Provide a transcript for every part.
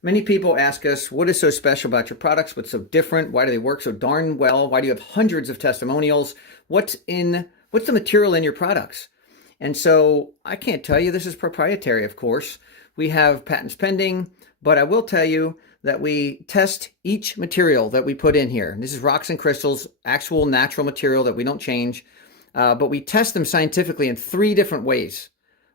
Many people ask us, what is so special about your products? What's so different? Why do they work so darn well? Why do you have hundreds of testimonials? What's the material in your products? And so I can't tell you. This is proprietary, of course. We have patents pending, but I will tell you that we test each material that we put in here. This is rocks and crystals, actual natural material that we don't change, but we test them scientifically in 3 different ways.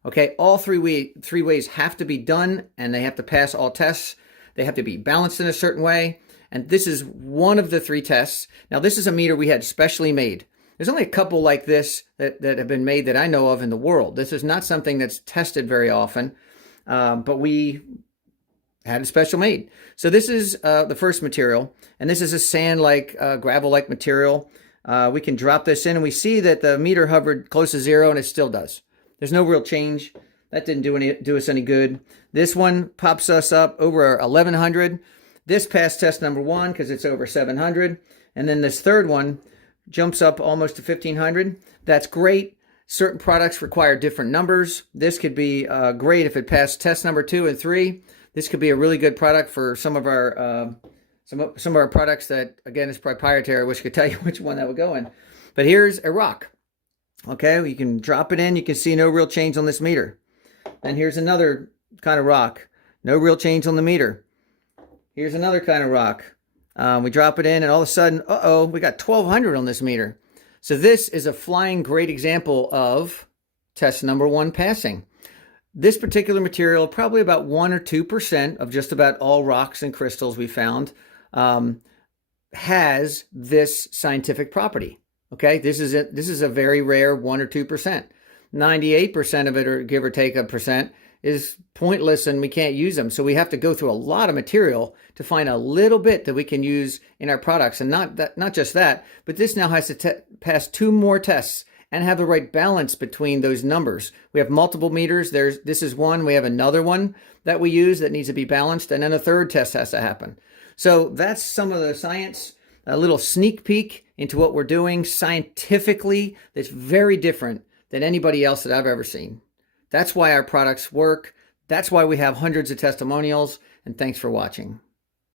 Okay, all three ways have to be done, and they have to pass all tests. They have to be balanced in a certain way, and this is one of the 3 tests. Now, this is a meter we had specially made. There's only a couple like this that have been made that I know of in the world. This is not something that's tested very often, but we had it special made. So this is the first material, and this is a sand-like, gravel-like material. We can drop this in, and we see that the meter hovered close to 0, and it still does. There's no real change. That didn't do us any good. This one pops us up over 1100. This passed test number 1 because it's over 700. And then this third one jumps up almost to 1500. That's great. Certain products require different numbers. This could be great if it passed test number 2 and 3. This could be a really good product for some of our products that, again, is proprietary. I wish I could tell you which one that would go in. But here's a rock. Okay, you can drop it in. You can see no real change on this meter. And here's another kind of rock. No real change on the meter. Here's another kind of rock. We drop it in, and all of a sudden, we got 1200 on this meter. So this is a flying great example of test number 1 passing. This particular material, probably about 1 or 2% of just about all rocks and crystals we found, has this scientific property. Okay, this is a very rare 1 or 2%. 98% of it, or give or take a percent, is pointless and we can't use them. So we have to go through a lot of material to find a little bit that we can use in our products. And not just that, but this now has to pass 2 more tests and have the right balance between those numbers. We have multiple meters. This is one. We have another one that we use that needs to be balanced, and then a third test has to happen. So that's some of the science. A little sneak peek into what we're doing scientifically that's very different than anybody else that I've ever seen. That's why our products work. That's why we have hundreds of testimonials, and thanks for watching.